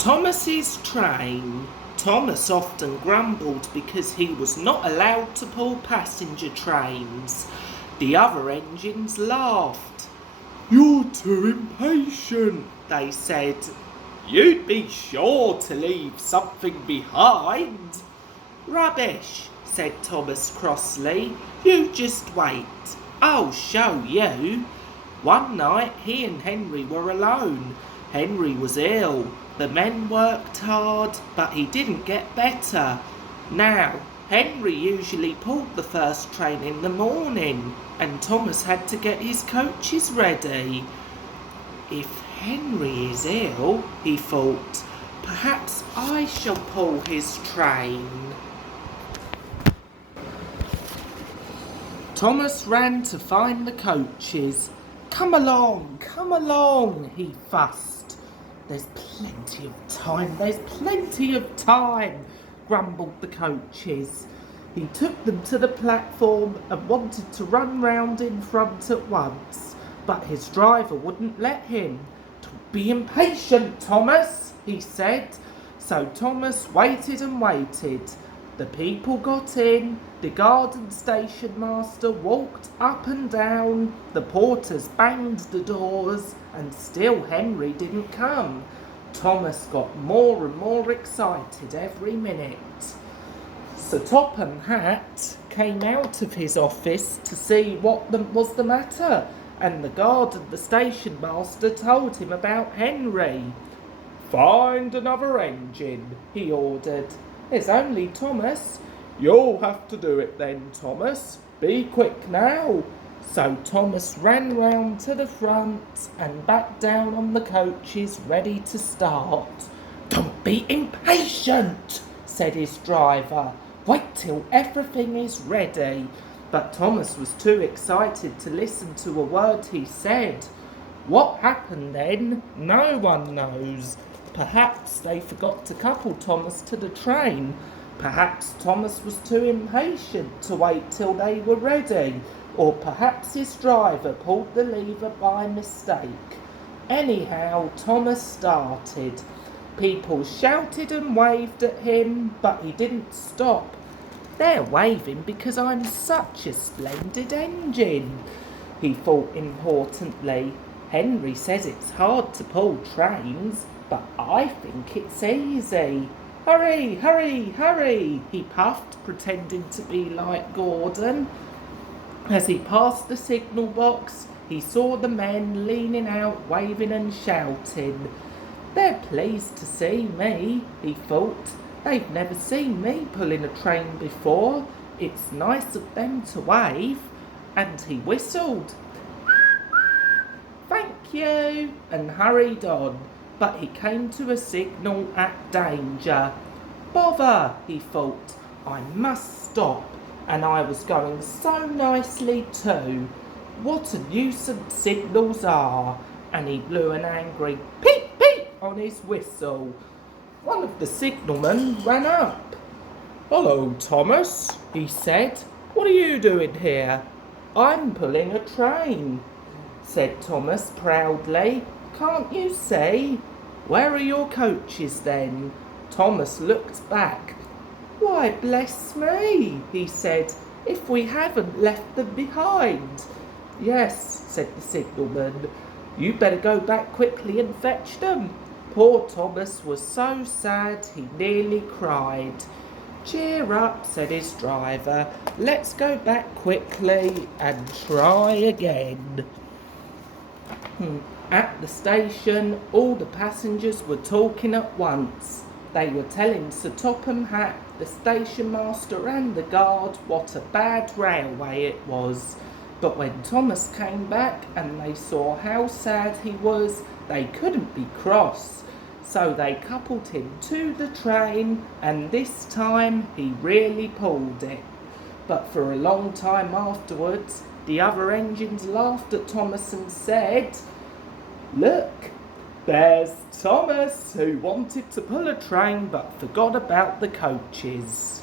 Thomas's train. Thomas often grumbled because he was not allowed to pull passenger trains. The other engines laughed. "You're too impatient," they said. "You'd be sure to leave something behind." "Rubbish," said Thomas crossly. "You just wait. I'll show you." One night he and Henry were alone. Henry was ill. The men worked hard, but he didn't get better. Now, Henry usually pulled the first train in the morning, and Thomas had to get his coaches ready. If Henry is ill, he thought, perhaps I shall pull his train. Thomas ran to find the coaches. Come along, he fussed. There's plenty of time, grumbled the coaches. He took them to the platform and wanted to run round in front at once, but his driver wouldn't let him. "Don't be impatient, Thomas," he said. So Thomas waited and waited. The people got in, the garden station master walked up and down, the porters banged the doors, and still Henry didn't come. Thomas got more and more excited every minute. Sir Topham Hatt came out of his office to see what was the matter, and the station master told him about Henry. "Find another engine," he ordered. "There's only Thomas." "You'll have to do it then, Thomas. Be quick now." So Thomas ran round to the front and back down on the coaches, ready to start. "Don't be impatient," said his driver. "Wait till everything is ready." But Thomas was too excited to listen to a word he said. What happened then, no one knows. Perhaps they forgot to couple Thomas to the train. Perhaps Thomas was too impatient to wait till they were ready. Or perhaps his driver pulled the lever by mistake. Anyhow, Thomas started. People shouted and waved at him, but he didn't stop. "They're waving because I'm such a splendid engine," he thought importantly. "Henry says it's hard to pull trains, but I think it's easy. Hurry, hurry, hurry," he puffed, pretending to be like Gordon. As he passed the signal box, he saw the men leaning out, waving and shouting. "They're pleased to see me," he thought. "They've never seen me pulling a train before. It's nice of them to wave." And he whistled, "Thank you," and hurried on. But he came to a signal at danger. "Bother," he thought, "I must stop. And I was going so nicely too. What a nuisance signals are." And he blew an angry peep peep on his whistle. One of the signalmen ran up. "Hello, Thomas," he said. "What are you doing here?" "I'm pulling a train," said Thomas proudly. "Can't you see?" "Where are your coaches then?" Thomas looked back. "Why, bless me," he said, "if we haven't left them behind." "Yes," said the signalman. "You better go back quickly and fetch them." Poor Thomas was so sad he nearly cried. "Cheer up," said his driver. "Let's go back quickly and try again." At the station, all the passengers were talking at once. They were telling Sir Topham Hatt, the station master and the guard what a bad railway it was. But when Thomas came back and they saw how sad he was, they couldn't be cross. So they coupled him to the train, and this time he really pulled it. But for a long time afterwards, the other engines laughed at Thomas and said, "Look, there's Thomas, who wanted to pull a train but forgot about the coaches."